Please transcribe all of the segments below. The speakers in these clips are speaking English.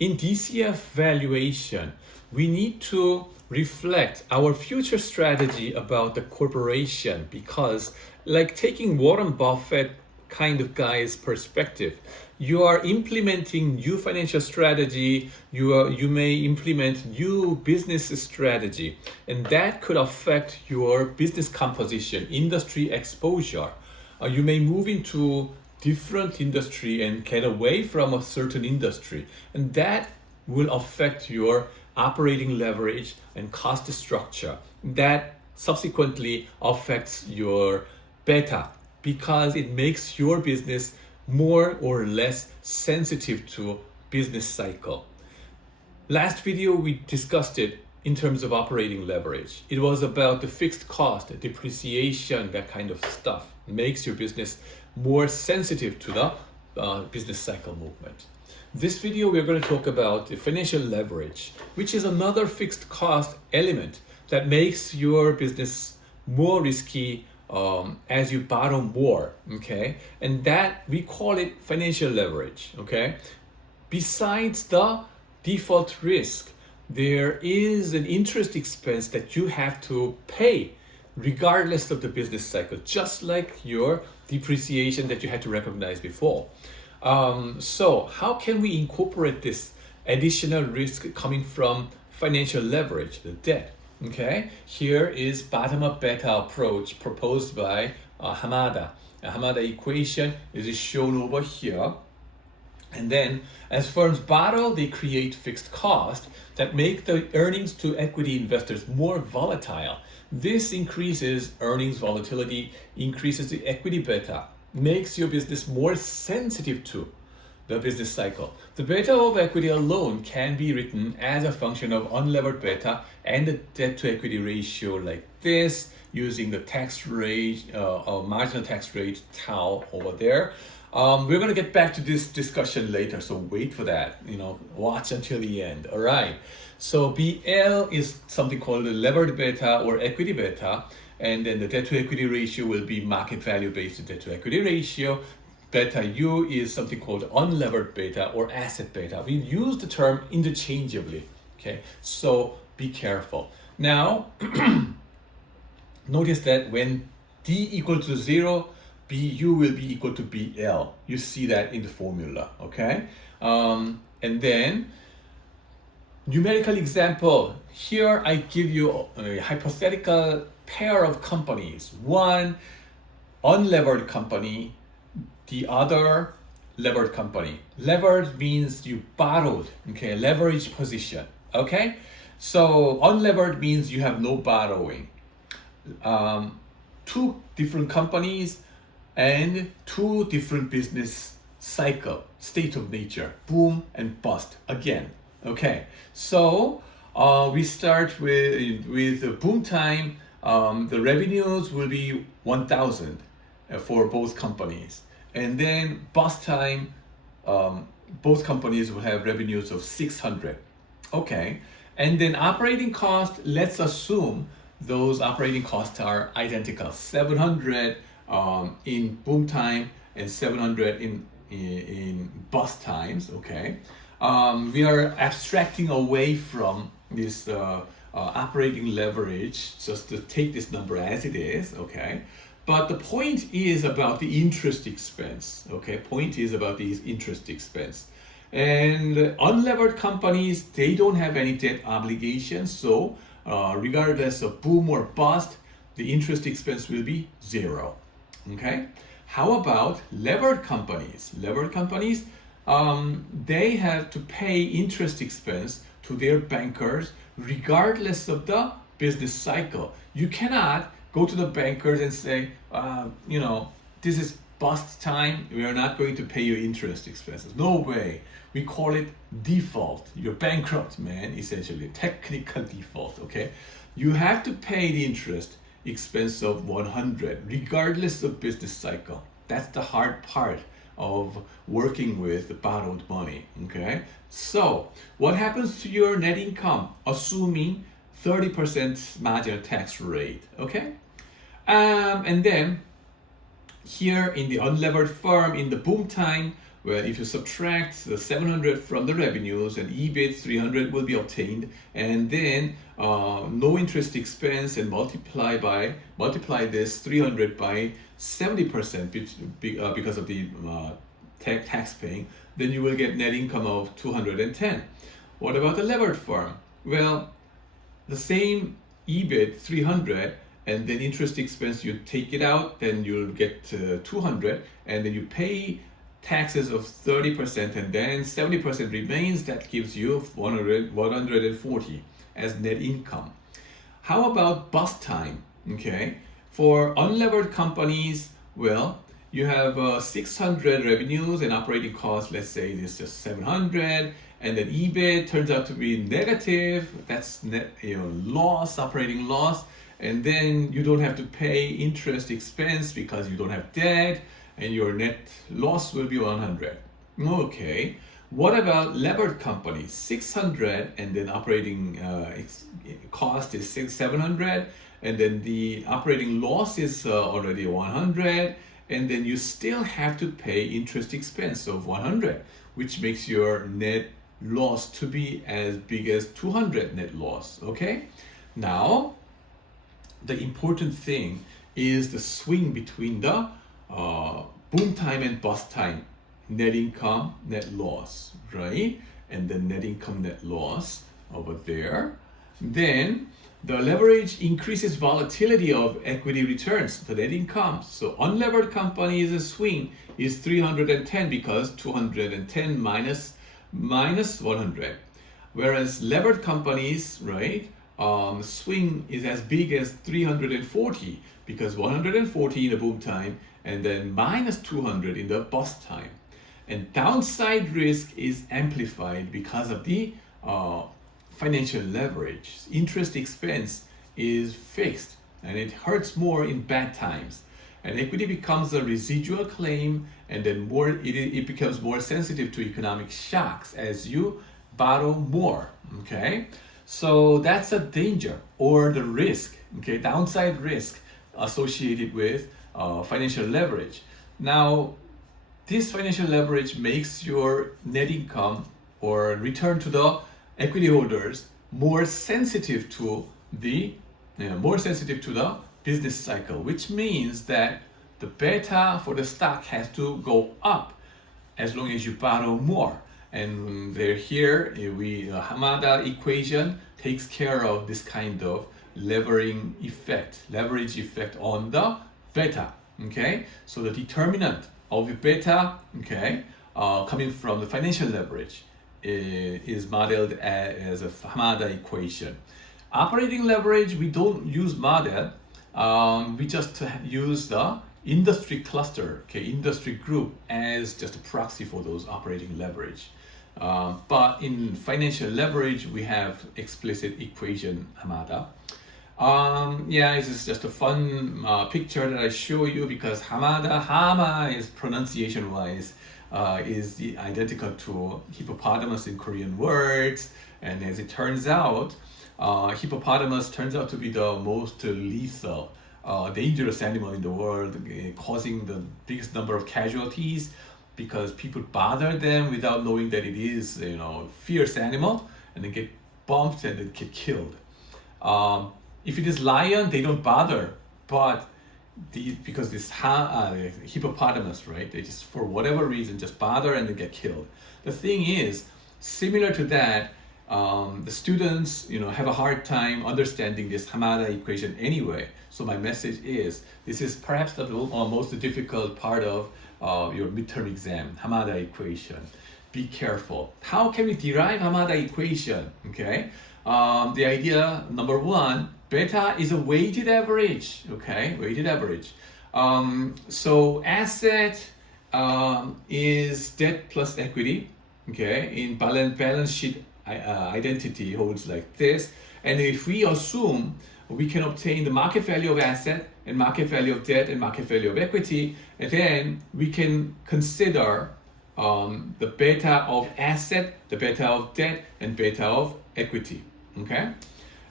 In DCF valuation, we need to reflect our future strategy about the corporation because, like taking Warren Buffett kind of guy's perspective, you are implementing new financial strategy, you may implement new business strategy, and that could affect your business composition, industry exposure. You may move into different industry and get away from a certain industry, and that will affect your operating leverage and cost structure. That subsequently affects your beta because it makes your business more or less sensitive to business cycle. Last video we discussed it in terms of operating leverage. It was about the fixed cost, depreciation, that kind of stuff makes your business more sensitive to the business cycle movement. This video we're going to talk about the financial leverage, which is another fixed cost element that makes your business more risky as you borrow more, okay? And that we call it financial leverage, okay? Besides the default risk, there is an interest expense that you have to pay regardless of the business cycle, just like your depreciation that you had to recognize before. So how can we incorporate this additional risk coming from financial leverage, the debt? Okay, here is bottom-up beta approach proposed by Hamada. Hamada equation is shown over here. And then as firms borrow, they create fixed costs that make the earnings to equity investors more volatile. This increases earnings volatility, increases the equity beta, makes your business more sensitive to the business cycle. The beta of equity alone can be written as a function of unlevered beta and the debt to equity ratio like this, using the tax rate, marginal tax rate tau over there. We're going to get back to this discussion later, so wait for that. Watch until the end. All right. So BL is something called the levered beta or equity beta, and then the debt to equity ratio will be market value based debt to equity ratio. Beta U is something called unlevered beta or asset beta. We use the term interchangeably. Okay, so be careful. Now, notice that when D equal to 0, BU will be equal to BL. You see that in the formula, okay? And then, numerical example. Here I give you a hypothetical pair of companies. One unlevered company, the other levered company. Levered means you borrowed, okay, leverage position, okay? So unlevered means you have no borrowing. Two different companies and two different business cycle, state of nature, boom and bust again, okay? So we start with the boom time. The revenues will be 1,000 for both companies. And then bust time, both companies will have revenues of 600. Okay. And then operating cost, let's assume those operating costs are identical. 700 in boom time and 700 in bust times. Okay. We are abstracting away from this operating leverage just to take this number as it is. Okay. But the point is about the interest expense, okay? Point is about the interest expense. And unlevered companies, they don't have any debt obligations, so regardless of boom or bust, the interest expense will be 0, okay? How about levered companies? Levered companies, they have to pay interest expense to their bankers regardless of the business cycle. You cannot go to the bankers and say, this is bust time, we are not going to pay your interest expenses. No way. We call it default. You're bankrupt, man, essentially. Technical default, okay? You have to pay the interest expense of 100, regardless of business cycle. That's the hard part of working with borrowed money, okay? So, what happens to your net income, assuming 30% marginal tax rate, okay? And then here in the unlevered firm, in the boom time, Well, if you subtract the 700 from the revenues, and EBIT 300 will be obtained, and then no interest expense, and multiply this 300 by 70% because of the tax paying, then you will get net income of 210. What about the levered firm? Well, the same EBIT 300, and then interest expense, you take it out, then you'll get 200, and then you pay taxes of 30%, and then 70% remains. That gives you 140 as net income. How about bust time? Okay, for unlevered companies, well, you have 600 revenues and operating costs. Let's say it's just 700, and then EBIT turns out to be negative. That's net, loss, operating loss. And then you don't have to pay interest expense because you don't have debt, and your net loss will be 100. Okay, what about levered companies? 600, and then operating cost is 700, and then the operating loss is already 100, and then you still have to pay interest expense of 100, which makes your net loss to be as big as 200 net loss. Okay, now the important thing is the swing between the boom time and bust time, net income, net loss, right? And then net income, net loss over there. Then the leverage increases volatility of equity returns, the net income. So unlevered companies' swing is 310 because 210 minus 100. Whereas levered companies, right, swing is as big as 340 because 140 in the boom time, and then minus 200 in the bust time. And downside risk is amplified because of the financial leverage. Interest expense is fixed, and it hurts more in bad times. And equity becomes a residual claim, and then it becomes more sensitive to economic shocks as you borrow more. Okay, so that's a danger or the risk. Okay, downside risk associated with financial leverage. Now, this financial leverage makes your net income or return to the equity holders more sensitive to the business cycle, which means that the beta for the stock has to go up as long as you borrow more. And here Hamada equation takes care of this kind of leverage effect on the beta. Okay, so the determinant of the beta, okay, coming from the financial leverage is modeled as a Hamada equation. Operating leverage, we don't use model. We just use the industry cluster, okay, industry group as just a proxy for those operating leverage. But in financial leverage, we have explicit equation Hamada. This is just a fun picture that I show you because Hama is pronunciation wise is identical to hippopotamus in Korean words, and as it turns out, hippopotamus turns out to be the most lethal, dangerous animal in the world, causing the biggest number of casualties because people bother them without knowing that it is, fierce animal, and then get bumped and then get killed. If it is lion, they don't bother, but because this hippopotamus, right? They just, for whatever reason, just bother and then get killed. The thing is, similar to that, the students, have a hard time understanding this Hamada equation anyway. So my message is, this is perhaps the most difficult part of your midterm exam, Hamada equation. Be careful. How can we derive Hamada equation? Okay. The idea, number one, beta is a weighted average, okay, weighted average. So asset is debt plus equity, okay, in balance sheet identity holds like this. And if we assume we can obtain the market value of asset and market value of debt and market value of equity, and then we can consider the beta of asset, the beta of debt, and beta of equity, okay?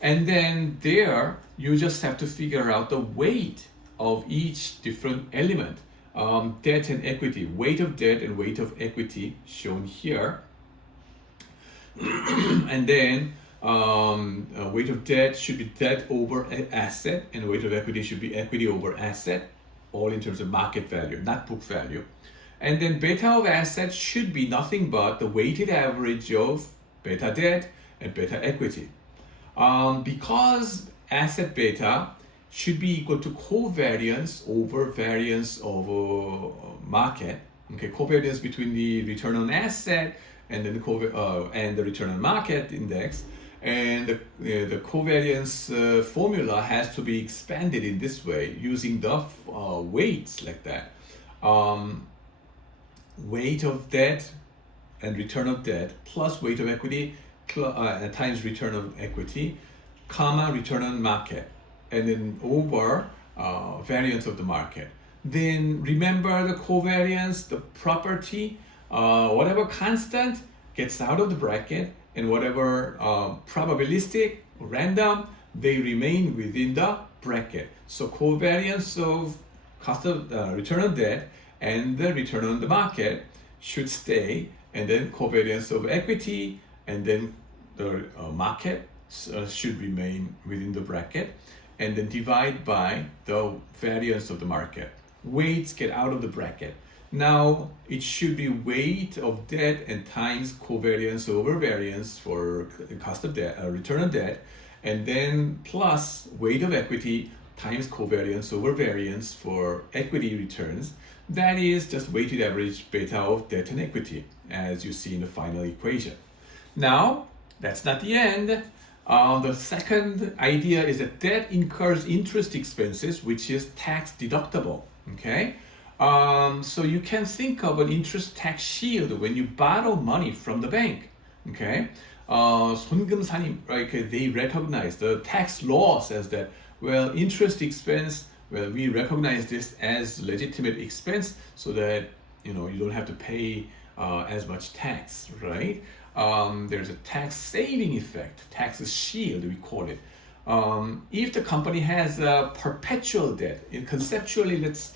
And then there, you just have to figure out the weight of each different element debt and equity, weight of debt and weight of equity shown here. And then weight of debt should be debt over asset, and weight of equity should be equity over asset, all in terms of market value, not book value. And then beta of asset should be nothing but the weighted average of beta debt and beta equity. Because asset beta should be equal to covariance over variance over market. Okay, covariance between the return on asset and then the return on market index, and the covariance formula has to be expanded in this way using the weights like that. Weight of debt and return of debt plus weight of equity times return of equity, comma return on market, and then over variance of the market. Then remember the covariance, the property, whatever constant gets out of the bracket, and whatever probabilistic, random, they remain within the bracket. So covariance of cost of return on debt and the return on the market should stay, and then covariance of equity and then the market should remain within the bracket, and then divide by the variance of the market. Weights get out of the bracket. Now it should be weight of debt and times covariance over variance for cost of debt, return on debt, and then plus weight of equity times covariance over variance for equity returns. That is just weighted average beta of debt and equity, as you see in the final equation. Now, that's not the end. The second idea is that debt incurs interest expenses, which is tax deductible. Okay, so you can think of an interest tax shield when you borrow money from the bank. Okay, 손금사님, right? They recognize the tax law says that, well, interest expense, well, we recognize this as legitimate expense so that you don't have to pay as much tax, right? There's a tax saving effect, tax shield we call it. If the company has a perpetual debt, conceptually, let's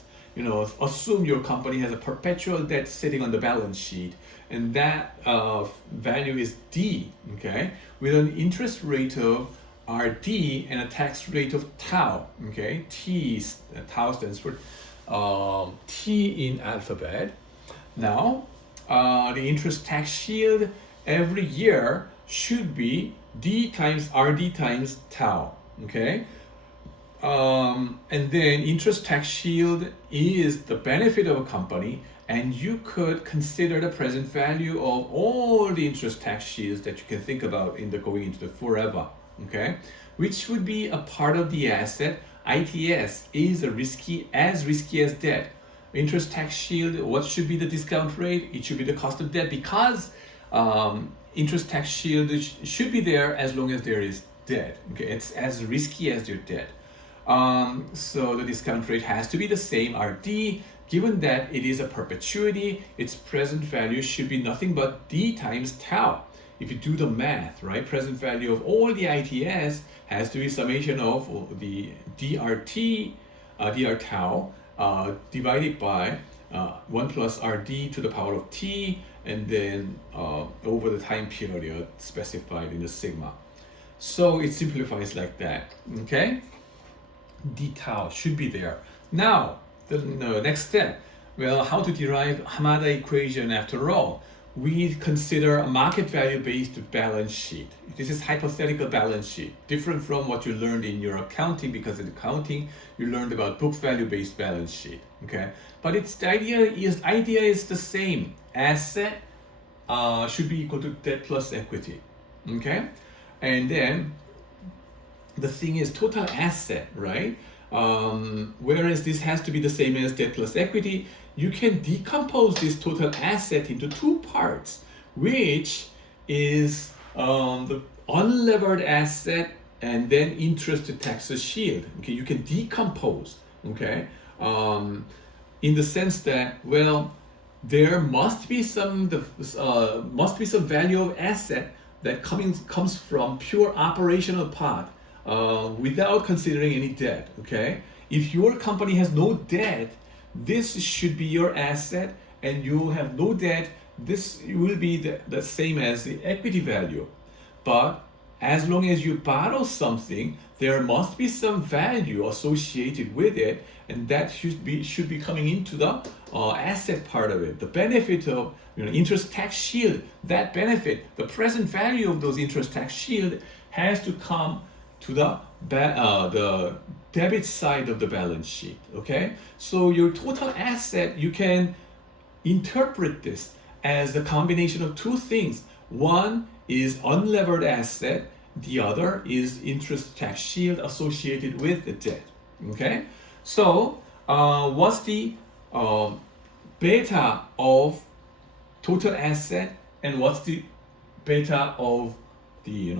assume your company has a perpetual debt sitting on the balance sheet, and that value is D, okay, with an interest rate of RD and a tax rate of tau, okay. Tau stands for T in alphabet. Now, the interest tax shield every year should be D times RD times tau, okay. And then interest tax shield is the benefit of a company, and you could consider the present value of all the interest tax shields that you can think about going into the forever, okay, which would be a part of the asset. ITS is as risky as debt. Interest tax shield, what should be the discount rate? It should be the cost of debt, because interest tax shield should be there as long as there is debt. Okay, it's as risky as your debt. So the discount rate has to be the same, RD. Given that it is a perpetuity, its present value should be nothing but D times tau. If you do the math, right, present value of all the ITS has to be summation of the dr tau divided by 1 plus RD to the power of T, and then over the time period specified in the sigma. So it simplifies like that, okay? D tau should be there. Now, the next step, well, how to derive Hamada equation after all? We consider a market value based balance sheet. This is hypothetical balance sheet, different from what you learned in your accounting, because in accounting you learned about book value based balance sheet, okay? But the idea is the same. Asset should be equal to debt plus equity, okay? And then the thing is total asset, right? Whereas this has to be the same as debt plus equity, you can decompose this total asset into two parts, which is the unlevered asset and then interest to taxes shield. Okay, you can decompose, okay, in the sense that, well, there must be some value of asset that comes from pure operational part, without considering any debt, okay? If your company has no debt, this should be your asset and you have no debt. This will be the same as the equity value. But as long as you borrow something, there must be some value associated with it, and that should be coming into the asset part of it. The benefit of interest tax shield, that benefit, the present value of those interest tax shield has to come to the debit side of the balance sheet. Okay, so your total asset, you can interpret this as a combination of two things. One is unlevered asset, the other is interest tax shield associated with the debt. Okay, so what's the beta of total asset and what's the beta of the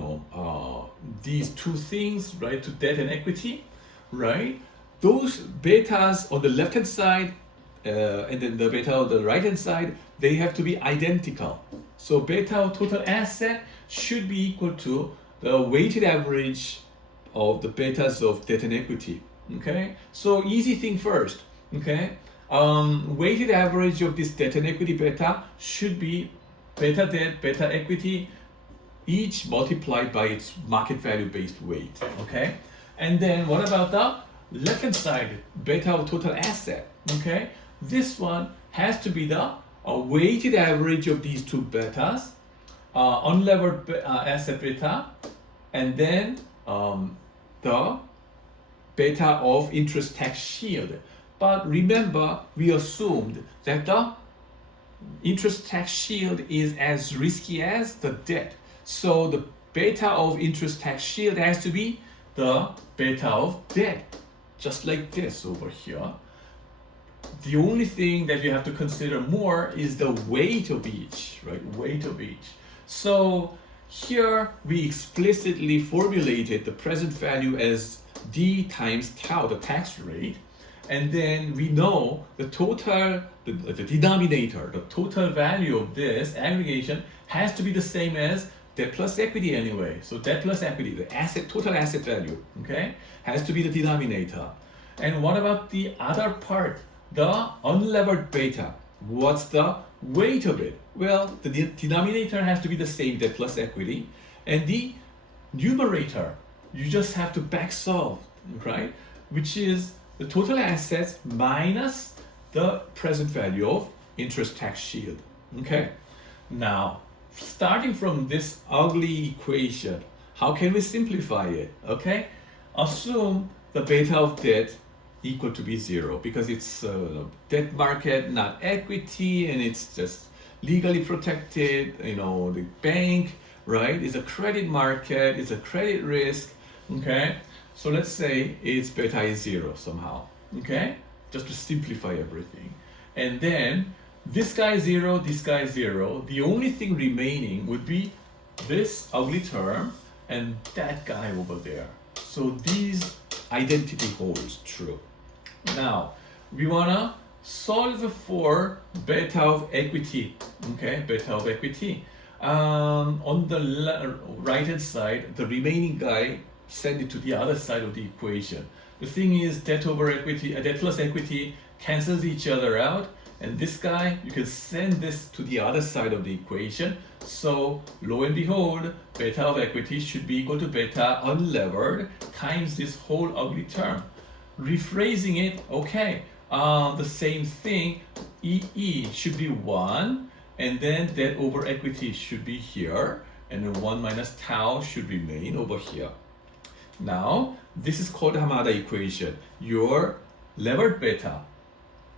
these two things, right, to debt and equity, right? Those betas on the left hand side and then the beta on the right hand side, they have to be identical. So beta of total asset should be equal to the weighted average of the betas of debt and equity. Okay, so easy thing first. Okay, weighted average of this debt and equity beta should be beta debt, beta equity, each multiplied by its market value based weight. Okay, and then what about the left hand side, beta of total asset? Okay, this one has to be the weighted average of these two betas, unlevered asset beta, and then the beta of interest tax shield. But remember, we assumed that the interest tax shield is as risky as the debt. So the beta of interest tax shield has to be the beta of debt, just like this over here. The only thing that you have to consider more is the weight of each, right? Weight of each. So here we explicitly formulated the present value as D times tau, the tax rate. And then we know the total, the denominator, the total value of this aggregation has to be the same as debt plus equity anyway. So debt plus equity, the asset, total asset value, okay, has to be the denominator. And what about the other part, the unlevered beta? What's the weight of it? Well, the denominator has to be the same, debt plus equity. And the numerator, you just have to back solve, right? Which is the total assets minus the present value of interest tax shield. Okay, now starting from this ugly equation, how can we simplify it? Okay, assume the beta of debt equal to be 0 because it's debt market, not equity, and it's just legally protected. The bank, right, is a credit market, it's a credit risk. Okay, so let's say its beta is 0 somehow, okay? Just to simplify everything. And then this guy is 0, this guy is 0. The only thing remaining would be this ugly term and that guy over there. So these identity holds true. Now, we wanna solve for beta of equity, okay? Beta of equity. On the right hand side, the remaining guy, send it to the other side of the equation. The thing is, debt over equity, debt plus equity cancels each other out, and this guy, you can send this to the other side of the equation. So lo and behold, beta of equity should be equal to beta unlevered times this whole ugly term. Rephrasing it, okay, the same thing, EE should be 1, and then debt over equity should be here, and then 1 minus tau should remain over here. Now, this is called Hamada equation. Your levered beta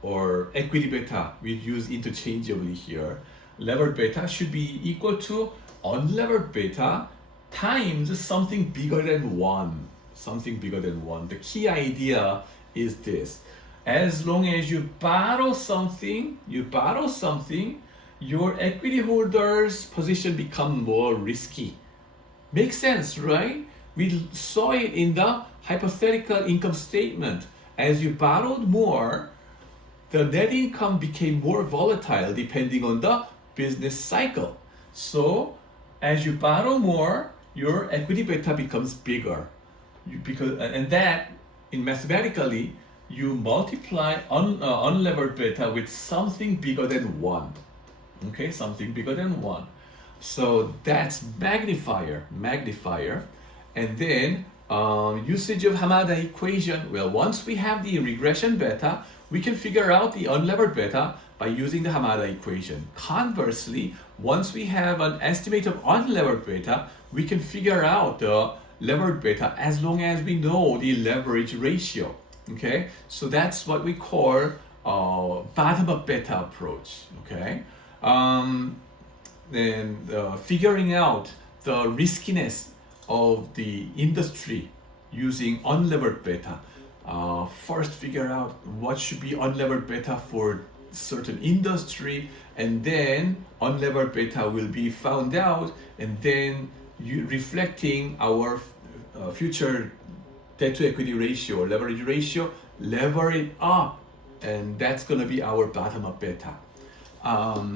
or equity beta, we use interchangeably here. Levered beta should be equal to unlevered beta times something bigger than 1. Something bigger than 1. The key idea is this. As long as you borrow something, your equity holders' position become more risky. Makes sense, right? We saw it in the hypothetical income statement. As you borrowed more, the net income became more volatile depending on the business cycle. So as you borrow more, your equity beta becomes bigger. And that, in mathematically, you multiply unlevered beta with something bigger than 1. Okay, something bigger than 1. So that's magnifier. And then usage of Hamada equation. Well, once we have the regression beta, we can figure out the unlevered beta by using the Hamada equation. Conversely, once we have an estimate of unlevered beta, we can figure out the levered beta as long as we know the leverage ratio. Okay, so that's what we call bottom-up beta approach. Okay, then figuring out the riskiness of the industry using unlevered beta. First figure out what should be unlevered beta for certain industry, and then unlevered beta will be found out, and then reflecting our future debt to equity ratio or leverage ratio, lever it up, and that's going to be our bottom up beta.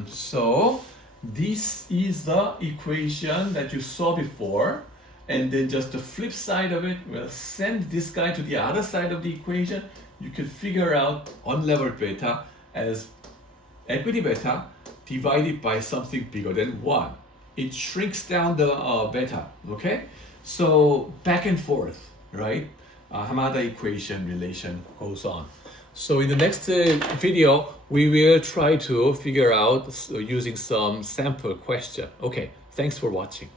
So this is the equation that you saw before, and then just the flip side of it, we'll send this guy to the other side of the equation. You can figure out unlevered beta as equity beta divided by something bigger than 1. It shrinks down the beta, okay? So back and forth, right? Hamada equation relation goes on. So in the next video, we will try to figure out using some sample question. Okay, thanks for watching.